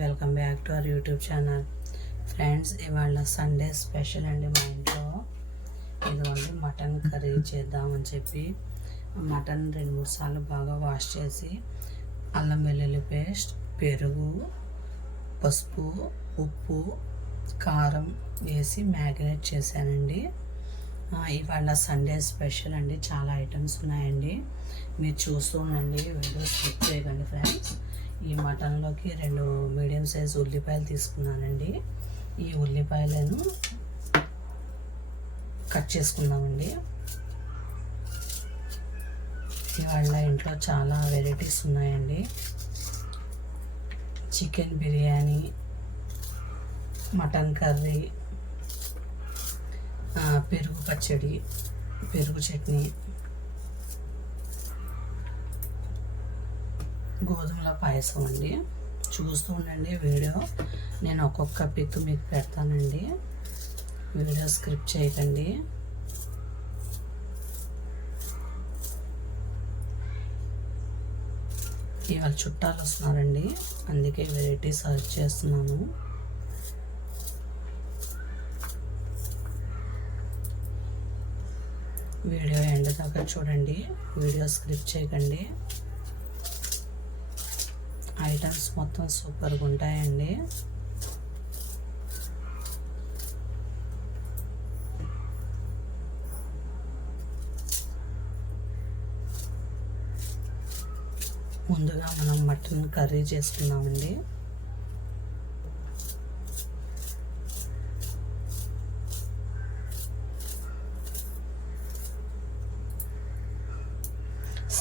Welcome back to our YouTube channel. Friends, ఇవాళ Sunday special అండి. మా ఇంట్లో ఇదిగోండి మటన్ కర్రీ చేద్దామని చెప్పి మటన్ 2-3 సార్లు బాగా వాష్ చేసి అల్లం వెల్లుల్లి పేస్ట్, పెరుగు, పసుపు, ఉప్పు, కారం వేసి మ్యారినేట్ చేశానండి. ఇవాళ సండే స్పెషల్ అండి. చాలా ఐటమ్స్ ఉన్నాయండి. మీరు చూస్తూ ఉండండి, వీడియో స్కిప్ చేయకండి ఫ్రెండ్స్. ఈ మటన్లోకి 2 మీడియం సైజ్ ఉల్లిపాయలు తీసుకున్నానండి. ఈ ఉల్లిపాయలను కట్ చేసుకుందామండి. ఇవాళ ఇంట్లో చాలా వెరైటీస్ ఉన్నాయండి. చికెన్ బిర్యానీ, మటన్ కర్రీ, పెరుగు పచ్చడి, పెరుగు చట్నీ, గోధుమల పాయసం అండి. చూస్తూ ఉండండి వీడియో. నేను ఒక్కొక్క పిక్ మీకు పెడతానండి. వీడియో స్క్రిప్ట్ చేయకండి. ఇవాళ చుట్టాలు వస్తున్నారండి, అందుకే వెరైటీ సర్చ్ చేస్తున్నాను. వీడియో ఎండ్ దాకా చూడండి, వీడియో స్క్రిప్ట్ చేయకండి. ఐటమ్స్ మొత్తం సూపర్గా ఉంటాయండి. ముందుగా మనం మటన్ కర్రీ చేసుకున్నామండి.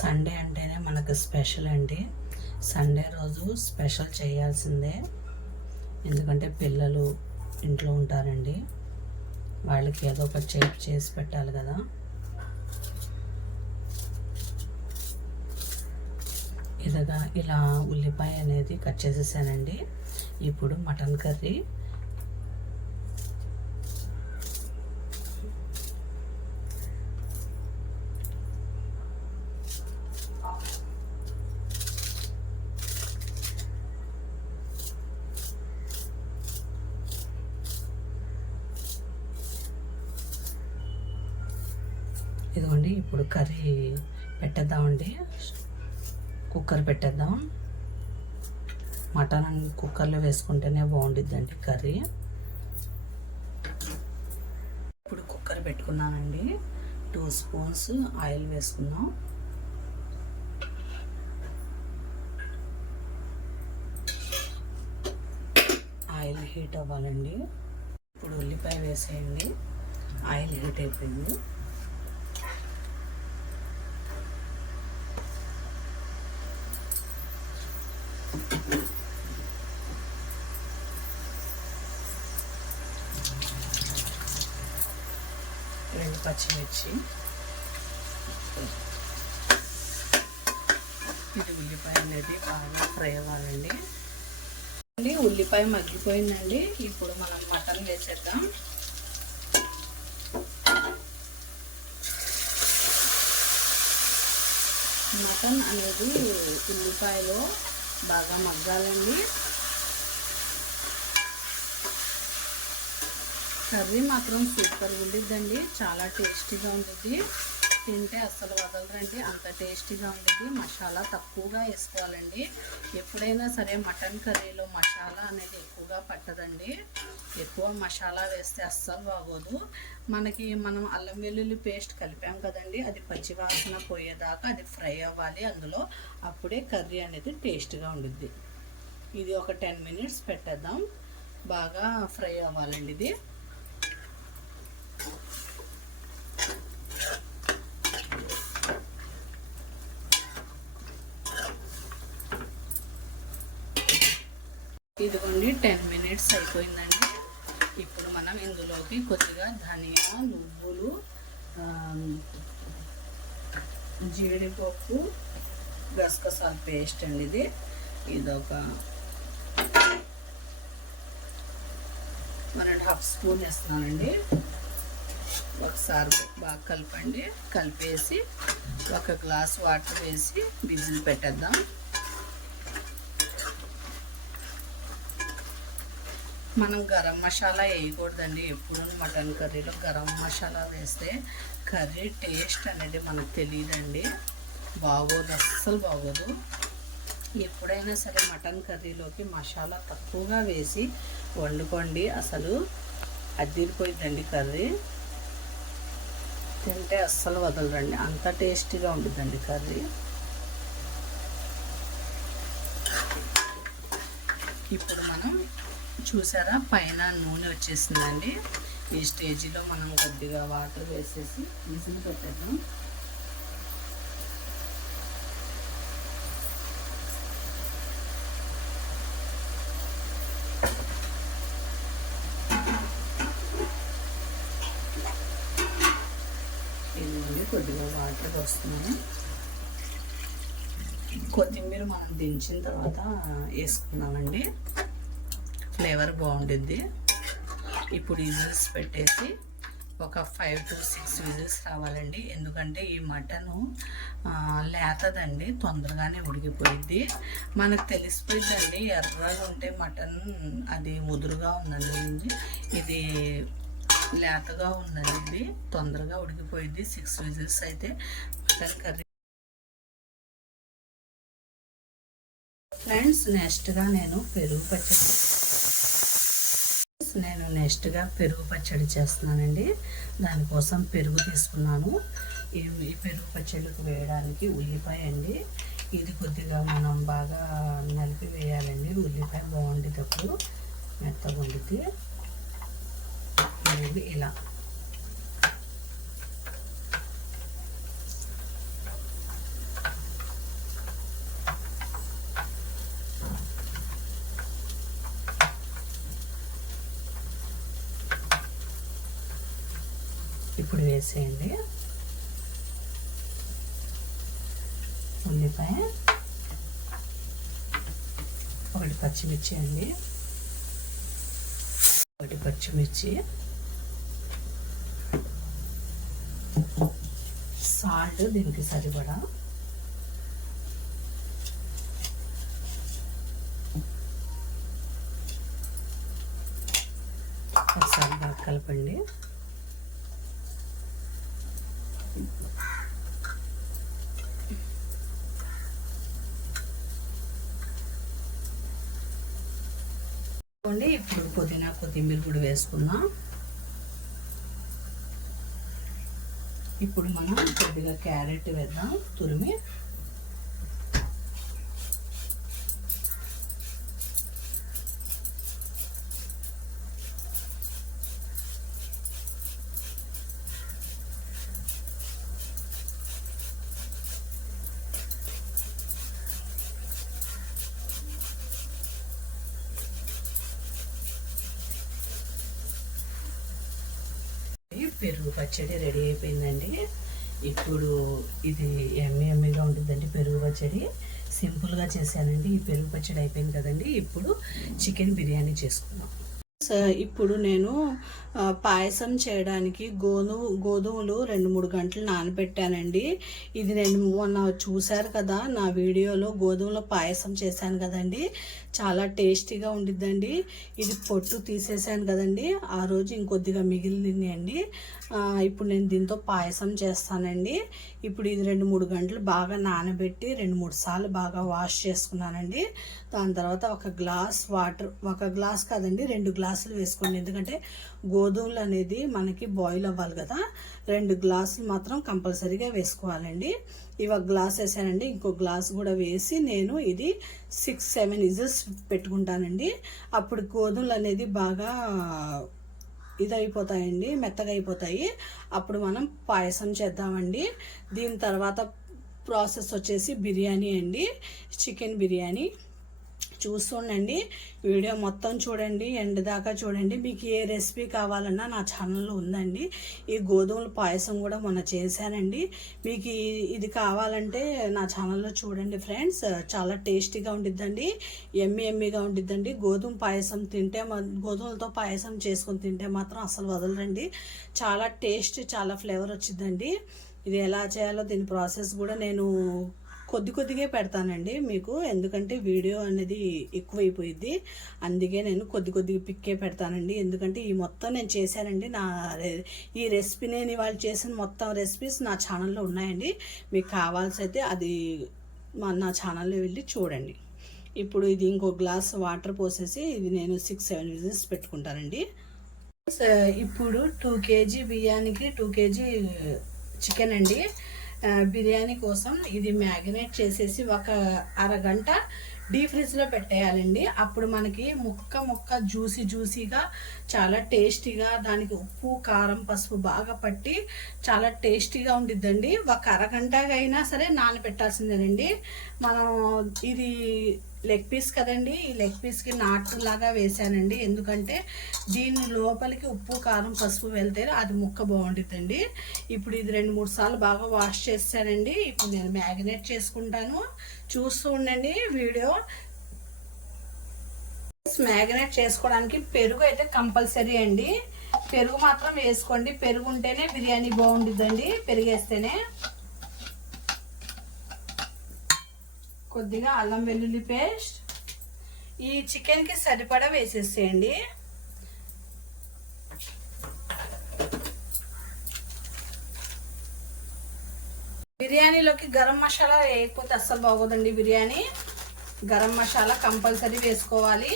సండే అంటేనే మనకు స్పెషల్ అండి. సండే రోజు స్పెషల్ చేయాల్సిందే, ఎందుకంటే పిల్లలు ఇంట్లో ఉంటారండి, వాళ్ళకి ఏదో ఒకటి చేసి పెట్టాలి కదా. ఇలా ఉల్లిపాయ అనేది కట్ చేసేసానండి. ఇప్పుడు మటన్ కర్రీ ఇదిగోండి. ఇప్పుడు కర్రీ పెట్టేద్దామండి. కుక్కర్ పెట్టేద్దాం. మటన్ కుక్కర్లో వేసుకుంటేనే బాగుండిద్దండి కర్రీ. ఇప్పుడు కుక్కర్ పెట్టుకున్నానండి. 2 స్పూన్స్ ఆయిల్ వేసుకుందాం. ఆయిల్ హీట్ అవ్వాలండి. ఇప్పుడు ఉల్లిపాయ వేసేయండి. ఆయిల్ హీట్ అయిపోయింది. పచ్చిమిర్చి, ఇది ఉల్లిపాయ అనేది బాగా ఫ్రై అవ్వాలండి. ఉల్లిపాయ మగ్గిపోయిందండి. ఇప్పుడు మనం మటన్ వేసేద్దాం. మటన్ అనేది ఉల్లిపాయలో బాగా మగ్గాలండి. కర్రీ మాత్రం సూపర్ ఉండిద్దండి. చాలా టేస్టీగా ఉంటుంది. తింటే అస్సలు వదలరండి, అంత టేస్టీగా ఉంటుంది. మసాలా తక్కువగా వేసుకోవాలండి. ఎప్పుడైనా సరే మటన్ కర్రీలో మసాలా అనేది ఎక్కువగా పట్టదండి. ఎక్కువ మసాలా వేస్తే అస్సలు బాగోదు. మనం అల్లం వెల్లుల్లి పేస్ట్ కలిపాం కదండి, అది పచ్చివాసన పోయేదాకా అది ఫ్రై అవ్వాలి అందులో. అప్పుడే కర్రీ అనేది టేస్ట్గా ఉండిద్ది. ఇది ఒక 10 మినిట్స్ పెట్టేద్దాం. బాగా ఫ్రై అవ్వాలండి ఇది. ఇదిగోండి 10 మినిట్స్ అయిపోయిందండి. ఇప్పుడు మనం ఇందులోకి కొద్దిగా ధనియా, నువ్వులు, జీడిపప్పు, గసగసాల పేస్ట్ అండి. ఇదొక 1.5 స్పూన్ వేస్తున్నానండి. ఒకసారి బాగా కలపండి. కలిపేసి 1 గ్లాస్ వాటర్ వేసి విజిల్ పెట్టేద్దాం. మనం గరం మసాలా వేయకూడదండి. ఎప్పుడు మటన్ కర్రీలో గరం మసాలా వేస్తే కర్రీ టేస్ట్ అనేది మనకు తెలియదండి, బాగోదు, అస్సలు బాగోదు. ఎప్పుడైనా సరే మటన్ కర్రీలోకి మసాలా తక్కువగా వేసి వండుకోండి, అసలు అదిరిపోయిందండి కర్రీ. తింటే అస్సలు వదలరండి, అంత టేస్టీగా ఉంటుందండి కర్రీ. ఇప్పుడు మనం చూసారా పైన నూనె వచ్చేసిందండి. ఈ స్టేజ్లో మనం కొద్దిగా వాటర్ వేసేసి విజిల్ పెట్టేద్దాం. ఇదిగోండి కొద్దిగా వాటర్ వస్తున్నాయి. కొత్తిమీర మనం దించిన తర్వాత వేసుకున్నామండి, ఫ్లేవర్ బాగుంటుంది. ఇప్పుడు విజిల్స్ పెట్టేసి ఒక 5 to 6 విజిల్స్ రావాలండి. ఎందుకంటే ఈ మటను లేతదండి, తొందరగానే ఉడికిపోయిద్ది. మనకు తెలిసిపోయిద్దండి ఎర్రగా ఉంటే మటన్ అది ముదురుగా ఉందండి, ఇది లేతగా ఉందండి, ఇది తొందరగా ఉడికిపోయిద్ది. 6 విజిల్స్ అయితే మటన్ కర్రీ. ఫ్రెండ్స్ నెక్స్ట్గా నేను పెరుగు పచ్చడి చేస్తున్నానండి. దానికోసం పెరుగు తీసుకున్నాను. ఈ పెరుగు పచ్చడికి వేయడానికి ఉల్లిపాయ అండి. ఇది కొద్దిగా మనం బాగా నలిపి వేయాలండి, ఉల్లిపాయ బాగుంటుంది, అప్పుడు మెత్తగా వండితే. ఇలా ఇప్పుడు వేసేయండి ఉల్లిపాయ, ఒకటి పచ్చిమిర్చి అండి, ఒకటి పచ్చిమిర్చి, సాల్ట్ దీనికి సరిపడా, ఒకసారి బాగా కలపండి. ఇప్పుడు పుదీనా కొత్తిమీర కూడా వేసుకుందాం. ఇప్పుడు మనం కొద్దిగా క్యారెట్ వేద్దాం తురిమి. పెరుగు పచ్చడి రెడీ అయిపోయిందండి. ఇప్పుడు ఇది ఎమ్మీగా ఉంటుందండి పెరుగు పచ్చడి. సింపుల్గా చేశానండి. ఈ పెరుగు పచ్చడి అయిపోయింది కదండి. ఇప్పుడు చికెన్ బిర్యానీ చేసుకుందాం. ఇప్పుడు నేను పాయసం చేయడానికి గోధుమలు 2-3 గంటలు నానబెట్టానండి. ఇది నేను మొన్న చూశారు కదా నా వీడియోలో, గోధుమల పాయసం చేశాను కదండి, చాలా టేస్టీగా ఉండిద్దండి. ఇది పొట్టు తీసేసాను కదండి, ఆ రోజు ఇంకొద్దిగా మిగిలింది అండి. ఇప్పుడు నేను దీంతో పాయసం చేస్తానండి. ఇప్పుడు ఇది 2-3 గంటలు బాగా నానబెట్టి 2-3 సార్లు బాగా వాష్ చేసుకున్నానండి. దాని తర్వాత ఒక గ్లాస్ వాటర్, ఒక గ్లాస్ కాదండి 2 గ్లాసులు వేసుకోండి. ఎందుకంటే గోధుమలు అనేది మనకి బాయిల్ అవ్వాలి కదా, 2 గ్లాసులు మాత్రం కంపల్సరీగా వేసుకోవాలండి. ఇవి ఒక గ్లాస్ వేసానండి, ఇంకో గ్లాస్ కూడా వేసి నేను ఇది 6-7 విజిల్స్ పెట్టుకుంటానండి. అప్పుడు గోధుమలు అనేది బాగా ఇదైపోతాయండి, మెత్తగా అయిపోతాయి. అప్పుడు మనం పాయసం చేద్దామండి. దీని తర్వాత ప్రాసెస్ వచ్చేసి బిర్యానీ అండి, చికెన్ బిర్యానీ. చూస్తుండండి, వీడియో మొత్తం చూడండి, ఎండ్ దాకా చూడండి. మీకు ఏ రెసిపీ కావాలన్నా నా ఛానల్లో ఉందండి. ఈ గోధుమల పాయసం కూడా మొన్న చేశానండి. మీకు ఇది కావాలంటే నా ఛానల్లో చూడండి ఫ్రెండ్స్. చాలా టేస్టీగా ఉండిద్దండి, ఎమ్మీగా ఉండిద్దండి. గోధుమ పాయసం తింటే, గోధుమలతో పాయసం చేసుకొని తింటే మాత్రం అసలు వదలరండి. చాలా టేస్ట్, చాలా ఫ్లేవర్ వచ్చిందండి. ఇది ఎలా చేయాలో దీని ప్రాసెస్ కూడా నేను కొద్ది కొద్దిగా పెడతానండి మీకు, ఎందుకంటే వీడియో అనేది ఎక్కువైపోయింది. అందుకే నేను కొద్ది కొద్దిగా పిక్కే పెడతానండి. ఎందుకంటే ఈ మొత్తం నేను చేశానండి. ఈ రెసిపీ నేను ఇవాళ చేసిన మొత్తం రెసిపీస్ నా ఛానల్లో ఉన్నాయండి. మీకు కావాల్సి అయితే అది నా ఛానల్లో వెళ్ళి చూడండి. ఇప్పుడు ఇది ఇంకో గ్లాస్ వాటర్ పోసేసి ఇది నేను 6-7 విజిల్స్ పెట్టుకుంటానండి. ఇప్పుడు 2 kg బియ్యానికి 2 kg చికెన్ అండి. బిర్యానీ కోసం ఇది మ్యారినేట్ చేసేసి ఒక అరగంట డీప్ ఫ్రిడ్జ్లో పెట్టేయాలండి. అప్పుడు మనకి ముక్క జ్యూసీగా చాలా టేస్టీగా, దానికి ఉప్పు కారం పసుపు బాగా పట్టి చాలా టేస్టీగా ఉండిద్దండి. ఒక అరగంటగా అయినా సరే నానబెట్టాల్సిందేనండి. మనం ఇది లెగ్ పీస్ కదండి, ఈ లెగ్ పీస్కి నాటులాగా వేసానండి. ఎందుకంటే దీని లోపలికి ఉప్పు కారం పసుపు వెళ్తే అది ముక్క బాగుంటుందండి. ఇప్పుడు ఇది 2-3 సార్లు బాగా వాష్ చేశానండి. ఇప్పుడు నేను మ్యారినేట్ చేసుకుంటాను, చూస్తూ ఉండండి వీడియో. మ్యారినేట్ చేసుకోవడానికి పెరుగు అయితే కంపల్సరీ అండి. పెరుగు మాత్రం వేసుకోండి, పెరుగు ఉంటేనే బిర్యానీ బాగుంటుందండి. పెరుగు వేస్తేనే. కొద్దిగా అల్లం వెల్లుల్లి పేస్ట్ ఈ చికెన్కి సరిపడా వేసేసేయండి. బిర్యానీలోకి గరం మసాలా వేయకపోతే అస్సలు బాగోదండి బిర్యానీ. గరం మసాలా కంపల్సరీ వేసుకోవాలి.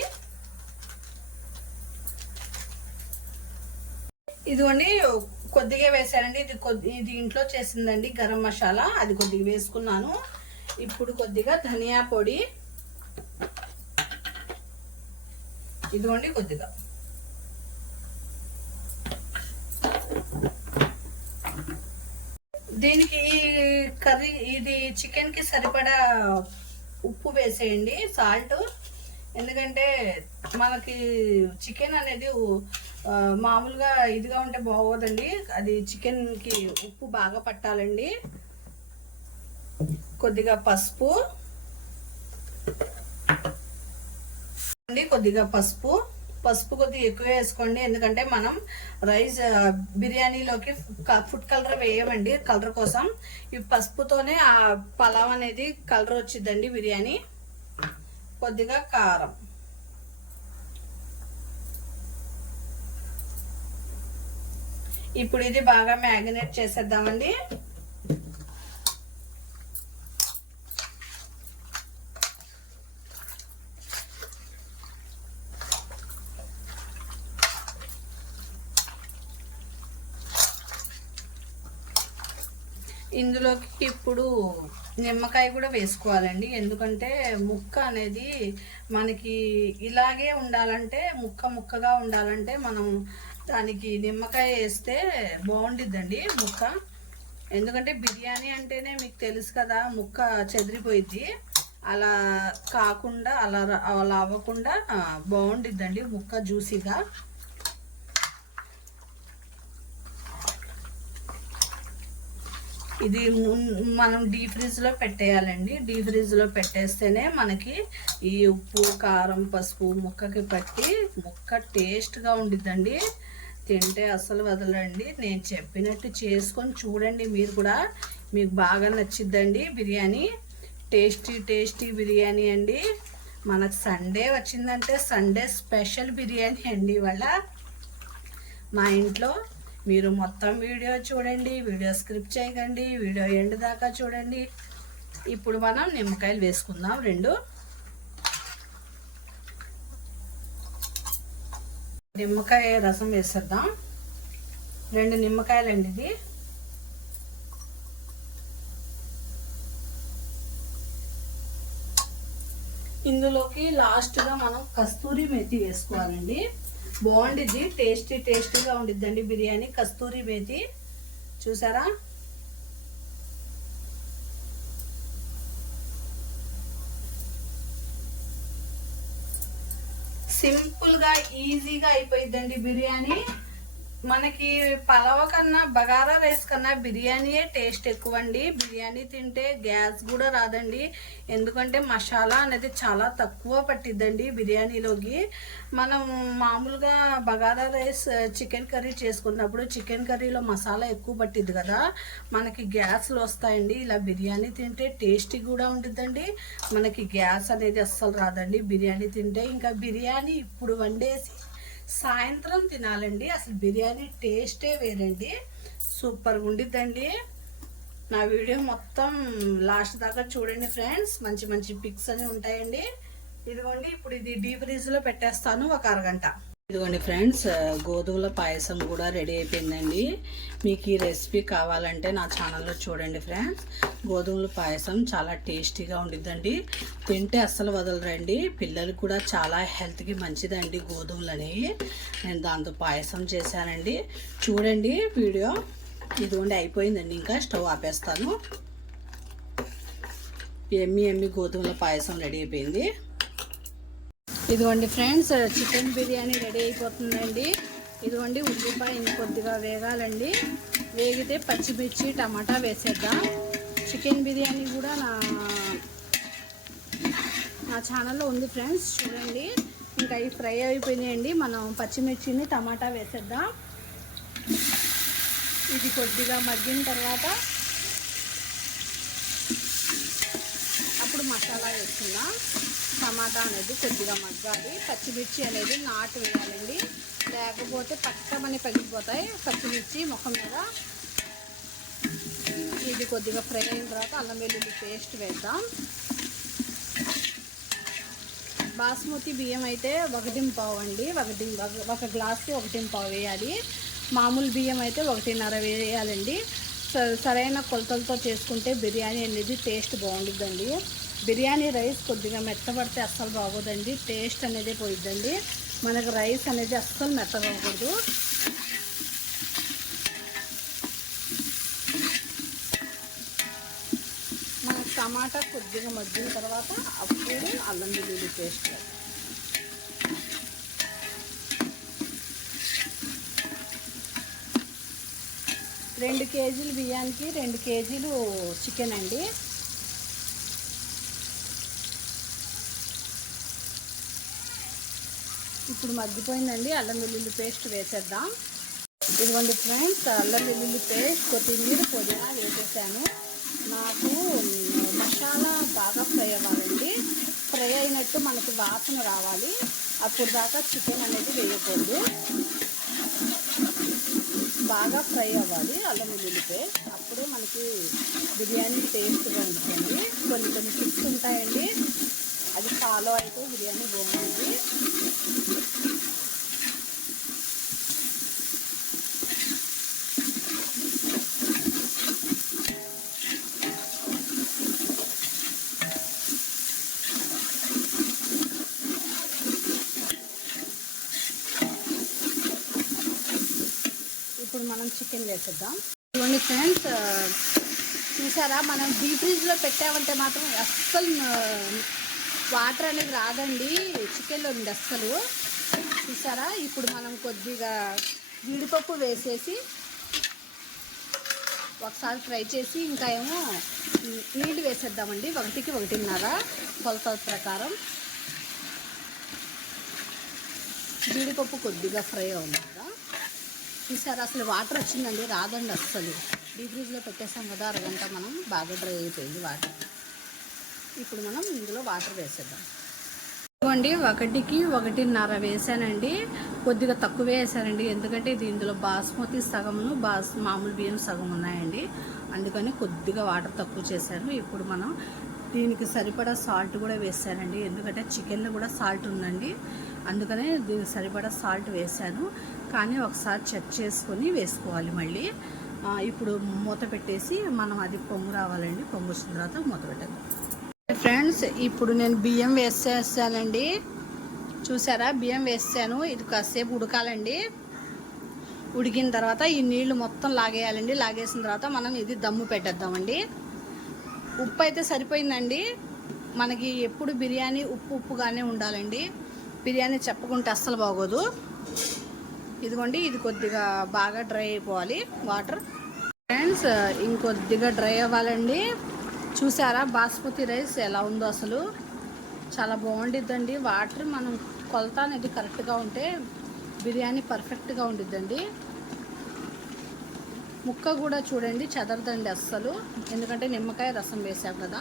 ఇదిగోండి కొద్దిగా వేసానండి. ఇది ఇంట్లో చేసిందండి గరం మసాలా, అది కొద్దిగా వేసుకున్నాను. ఇప్పుడు కొద్దిగా ధనియా పొడి, ఇదిగోండి కొద్దిగా. దీనికి కర్రీ ఇది చికెన్కి సరిపడా ఉప్పు వేసేయండి, సాల్ట్. ఎందుకంటే మనకి చికెన్ అనేది మామూలుగా ఇదిగా ఉంటే బాగోదండి, అది చికెన్కి ఉప్పు బాగా పట్టాలండి. కొద్దిగా పసుపు కొద్దిగా పసుపు కొద్దిగా ఎక్కువ వేసుకోండి. ఎందుకంటే మనం రైస్ బిర్యానీలోకి ఫుడ్ కలర్ వేయమండి, కలర్ కోసం. ఈ పసుపుతోనే ఆ పలావ్ అనేది కలర్ వచ్చిందండి బిర్యానీ. కొద్దిగా కారం, ఇప్పుడు ఇది బాగా మ్యారినేట్ చేసేద్దామండి. ఇందులోకి ఇప్పుడు నిమ్మకాయ కూడా వేసుకోవాలండి. ఎందుకంటే ముక్క అనేది మనకి ఇలాగే ఉండాలంటే, ముక్కగా ఉండాలంటే మనం దానికి నిమ్మకాయ వేస్తే బాగుండిద్దండి ముక్క. ఎందుకంటే బిర్యానీ అంటేనే మీకు తెలుసు కదా, ముక్క చెదిరిపోయిద్ది. అలా కాకుండా అలా అవ్వకుండా బాగుండిద్దండి ముక్క జ్యూసీగా. ఇది మనం డీప్ ఫ్రిడ్జ్లో పెట్టేయాలండి. డీప్ ఫ్రిడ్జ్లో పెట్టేస్తేనే మనకి ఈ ఉప్పు కారం పసుపు ముక్కకి పట్టి ముక్క టేస్ట్గా ఉండిద్దండి. తింటే అస్సలు వదలండి. నేను చెప్పినట్టు చేసుకొని చూడండి, మీరు కూడా మీకు బాగా నచ్చిద్దండి బిర్యానీ. టేస్టీ బిర్యానీ అండి. మనకు సండే వచ్చిందంటే సండే స్పెషల్ బిర్యానీ అండి ఇవాళ మా ఇంట్లో. మీరు మొత్తం వీడియో చూడండి, వీడియో స్క్రిప్ట్ చేయకండి, వీడియో ఎండ్ దాకా చూడండి. ఇప్పుడు మనం నిమ్మకాయలు వేసుకుందాం. 2 నిమ్మకాయ రసం వేసేద్దాం. 2 నిమ్మకాయలండి ఇది. ఇందులోకి లాస్ట్గా మనం కస్తూరి మేతి వేసుకోవాలండి. బాగుండిద్ది, టేస్టీగా ఉండిద్దండి బిర్యానీ. కస్తూరి మేతి చూసారా. సింపుల్గా ఈజీగా అయిపోయిద్దండి బిర్యానీ. మనకి పలావ్ కన్నా బగారా రైస్ కన్నా బిర్యానీయే టేస్ట్ ఎక్కువ అండి. బిర్యానీ తింటే గ్యాస్ కూడా రాదండి. ఎందుకంటే మసాలా అనేది చాలా తక్కువ పట్టిద్దండి బిర్యానీలోకి. మనం మామూలుగా బగారా రైస్ చికెన్ కర్రీ చేసుకున్నప్పుడు చికెన్ కర్రీలో మసాలా ఎక్కువ పట్టిద్ది కదా, మనకి గ్యాస్లు వస్తాయండి. ఇలా బిర్యానీ తింటే టేస్టీ కూడా ఉంటుందండి, మనకి గ్యాస్ అనేది అస్సలు రాదండి బిర్యానీ తింటే. ఇంకా బిర్యానీ ఇప్పుడు వండేసి సాయంత్రం తినాలండి, అసలు బిర్యానీ టేస్టే వేరండి, సూపర్గా ఉండిద్దండి. నా వీడియో మొత్తం లాస్ట్ దాకా చూడండి ఫ్రెండ్స్, మంచి మంచి పిక్స్ అని ఉంటాయండి. ఇదిగోండి ఇప్పుడు ఇది డీప్ ఫ్రీజ్లో పెట్టేస్తాను ఒక అరగంట. ఇదిగోండి ఫ్రెండ్స్, గోధుమల పాయసం కూడా రెడీ అయిపోయిందండి. మీకు ఈ రెసిపీ కావాలంటే నా ఛానల్లో చూడండి ఫ్రెండ్స్. గోధుమల పాయసం చాలా టేస్టీగా ఉండిద్దండి, తింటే అస్సలు వదలరండి. పిల్లలకు కూడా చాలా హెల్త్కి మంచిదండి గోధుమలు అనేవి. నేను దాంతో పాయసం చేశానండి, చూడండి వీడియో. ఇదిగోండి అయిపోయిందండి, ఇంకా స్టవ్ ఆపేస్తాను. ఎమ్మి గోధుమల పాయసం రెడీ అయిపోయింది. ఇదిగోండి ఫ్రెండ్స్, చికెన్ బిర్యానీ రెడీ అయిపోతుందండి. ఇదిగోండి ఉల్లిపాయ కొద్దిగా వేగాలండి, వేగితే పచ్చిమిర్చి టమాటా వేసేద్దాం. చికెన్ బిర్యానీ కూడా నా ఛానల్లో ఉంది ఫ్రెండ్స్, చూడండి. ఇంకా ఇవి ఫ్రై అయిపోయినాయండి, మనం పచ్చిమిర్చిని టమాటా వేసేద్దాం. ఇది కొద్దిగా మగ్గిన తర్వాత అప్పుడు మసాలా వేసుకుందాం. టమాటా అనేది కొద్దిగా మగ్గాలి, పచ్చిమిర్చి అనేది నాటు వేయాలండి, లేకపోతే పక్కమని పగిలిపోతాయి పచ్చిమిర్చి ముఖం మీద. ఇది కొద్దిగా ఫ్రై అయిన తర్వాత అల్లం వెల్లుల్లి పేస్ట్ వేద్దాం. బాస్మతి బియ్యం అయితే 1.5 అండి, ఒక గ్లాస్కి 1.5 వేయాలి. మామూలు బియ్యం అయితే 1.5 వేయాలండి. సరైన కొలతలతో చేసుకుంటే బిర్యానీ అనేది టేస్ట్ బాగుంటుందండి. బిర్యానీ రైస్ కొద్దిగా మెత్తబడితే అస్సలు బాగోదండి, టేస్ట్ అనేది పోయిద్దండి. మనకు రైస్ అనేది అస్సలు మెత్తగకూడదు. మనకు టమాటా కొద్దిగా మగ్గిన తర్వాత అప్పుడు అల్లం వెల్లుల్లి పేస్ట్. 2 కేజీలు బియ్యానికి 2 కేజీలు చికెన్ అండి. ఇప్పుడు మగ్గిపోయిందండి, అల్లం వెల్లుల్లి పేస్ట్ వేసేద్దాం. ఇదిగోండి ఫ్రెండ్స్, అల్లం వెల్లుల్లి పేస్ట్, కొత్తిమీర, పుదీనా వేసేసాను. నాకు మసాలా బాగా ఫ్రై అవ్వాలండి, ఫ్రై అయినట్టు మనకి వాసన రావాలి. అప్పుడు దాకా చికెన్ అనేది వేయకూడదు, బాగా ఫ్రై అవ్వాలి అల్లం వెల్లుల్లి పేస్ట్, అప్పుడే మనకి బిర్యానీ టేస్ట్గా ఉంటుంది. కొన్ని టిప్స్ ఉంటాయండి, అది ఫాలో అయితే బిర్యానీ బాగుంటుంది. ఇప్పుడు మనం చికెన్ వేసేద్దాం. ఇవన్నీ ఫ్రెండ్స్ చూసారా, మనం డీప్ ఫ్రీజ్లో పెట్టామంటే మాత్రం అస్సలు వాటర్ అనేది రాదండి చికెన్లో నుండి అస్సలు. చూసారా, ఇప్పుడు మనం కొద్దిగా జీడిపప్పు వేసేసి ఒకసారి ఫ్రై చేసి ఇంకా ఏమో నీళ్ళు వేసేద్దామండి. 1కి 1.5 కొలత ప్రకారం. జీడిపప్పు కొద్దిగా ఫ్రై అవుతుంది కదా. చూసారా, అసలు వాటర్ వచ్చిందండి, రాదండి అస్సలు. డీప్ ఫ్రిడ్జ్లో పెట్టేసాం కదా అరగంట, మనం బాగా డ్రై అయిపోయింది వాటర్. ఇప్పుడు మనం ఇందులో వాటర్ వేసేద్దాం. ఇదిగోండి 1కి 1.5 వేసానండి, కొద్దిగా తక్కువ వేసానండి, ఎందుకంటే ఇది ఇందులో బాస్మతి సగమును మామూలు బియ్యం సగం ఉన్నాయండి, అందుకని కొద్దిగా వాటర్ తక్కువ చేశాను. ఇప్పుడు మనం దీనికి సరిపడా సాల్ట్ కూడా వేసానండి, ఎందుకంటే చికెన్లో కూడా సాల్ట్ ఉందండి, అందుకనే దీనికి సరిపడా సాల్ట్ వేసాను. కానీ ఒకసారి చెక్ చేసుకొని వేసుకోవాలి మళ్ళీ. ఇప్పుడు మూత పెట్టేసి మనం అది పొంగు రావాలండి, పొంగు వచ్చిన తర్వాత మూత పెట్టేద్దాం. ఫ్రెండ్స్, ఇప్పుడు నేను బియ్యం వేసేసానండి. చూసారా, బియ్యం వేసాను. ఇది కాసేపు ఉడకాలండి. ఉడికిన తర్వాత ఈ నీళ్లు మొత్తం లాగేయాలండి. లాగేసిన తర్వాత మనం ఇది దమ్ము పెట్టేద్దామండి. ఉప్పు అయితే సరిపోయిందండి. మనకి ఎప్పుడు బిర్యానీ ఉప్పుగానే ఉండాలండి, బిర్యానీ చెప్పకుంటే అస్సలు బాగోదు. ఇదిగోండి, ఇది కొద్దిగా బాగా డ్రై అయిపోవాలి వాటర్. ఫ్రెండ్స్, ఇంకొద్దిగా డ్రై అవ్వాలండి. చూసారా బాస్మతి రైస్ ఎలా ఉందో? అసలు చాలా బాగుండిద్దండి. వాటర్ మనం కొలత అనేది కరెక్ట్గా ఉంటే బిర్యానీ పర్ఫెక్ట్గా ఉండిద్దండి. ముక్క కూడా చూడండి చెదరదండి అస్సలు, ఎందుకంటే నిమ్మకాయ రసం వేసాం కదా.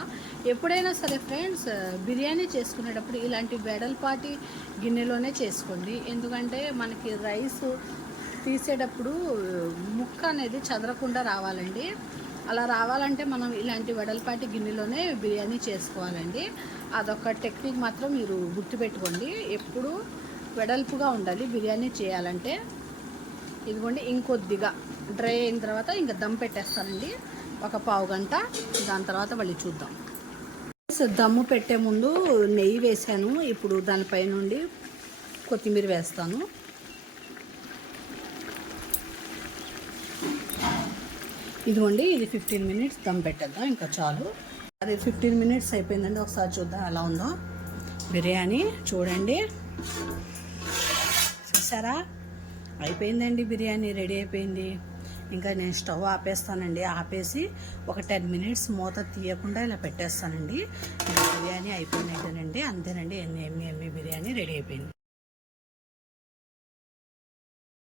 ఎప్పుడైనా సరే ఫ్రెండ్స్, బిర్యానీ చేసుకునేటప్పుడు ఇలాంటి వెడల్పాటి గిన్నెలోనే చేసుకోండి. ఎందుకంటే మనకి రైస్ తీసేటప్పుడు ముక్క అనేది చెదరకుండా రావాలండి. అలా రావాలంటే మనం ఇలాంటి వెడల్పాటి గిన్నెలోనే బిర్యానీ చేసుకోవాలండి. అదొక టెక్నిక్ మాత్రం మీరు గుర్తుపెట్టుకోండి. ఎప్పుడు వెడల్పుగా ఉండాలి బిర్యానీ చేయాలంటే. ఇదిగోండి, ఇంకొద్దిగా డ్రై అయిన తర్వాత ఇంకా దమ్ పెట్టేస్తానండి ఒక పావు గంట. దాని తర్వాత మళ్ళీ చూద్దాం. దమ్ము పెట్టే ముందు నెయ్యి వేసాను. ఇప్పుడు దానిపై నుండి కొత్తిమీర వేస్తాను. ఇదిగోండి, ఇది 15 మినిట్స్ దమ్ పెట్టేద్దాం, ఇంకా చాలు. అది 15 మినిట్స్ అయిపోయిందండి. ఒకసారి చూద్దాం ఎలా ఉందో బిర్యానీ. చూడండి, చూసారా? అయిపోయిందండి, బిర్యానీ రెడీ అయిపోయింది. ఇంకా నేను స్టవ్ ఆపేస్తానండి. ఆపేసి ఒక 10 మినిట్స్ మూత తీయకుండా ఇలా పెట్టేస్తానండి. బిర్యానీ అయిపోయినట్టేనండి. అంతేనండి, ఎమ్మి బిర్యానీ రెడీ అయిపోయింది.